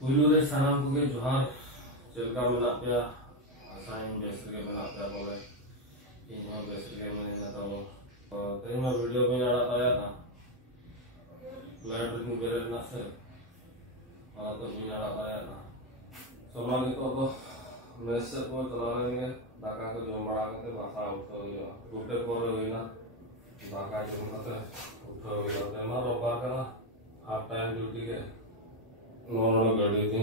पुलू रे सानाम को जोहार चलका मेना पे आसाइन बेस के मेना पे बोले इन हो बेस के मैंने ना तो तेरी मैं वीडियो में आड़ा आया था लाइट में बेरे ना से तो भी आड़ा आया था समाज तो मैसेज को चलाने में दाका को जो बड़ा के भाषा उठो टूटे पर हुई ना दाका जो मतलब उठो हुई तो मैं रोबार का हाफ टाइम ड्यूटी के नॉर्मल गाड़ी थी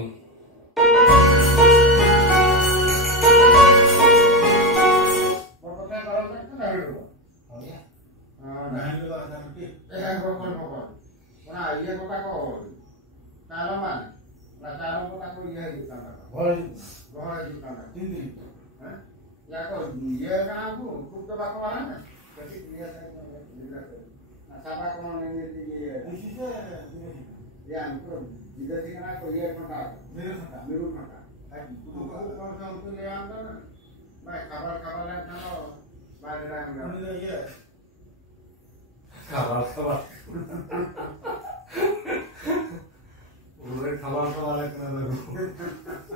इधर से ना कोई एक घंटा मेरू घंटा तो कौन सा उनको ले आंदा ना मैं खबर ले ना बाहर रहा हूं ये खबर उन्हें खबर वाला करना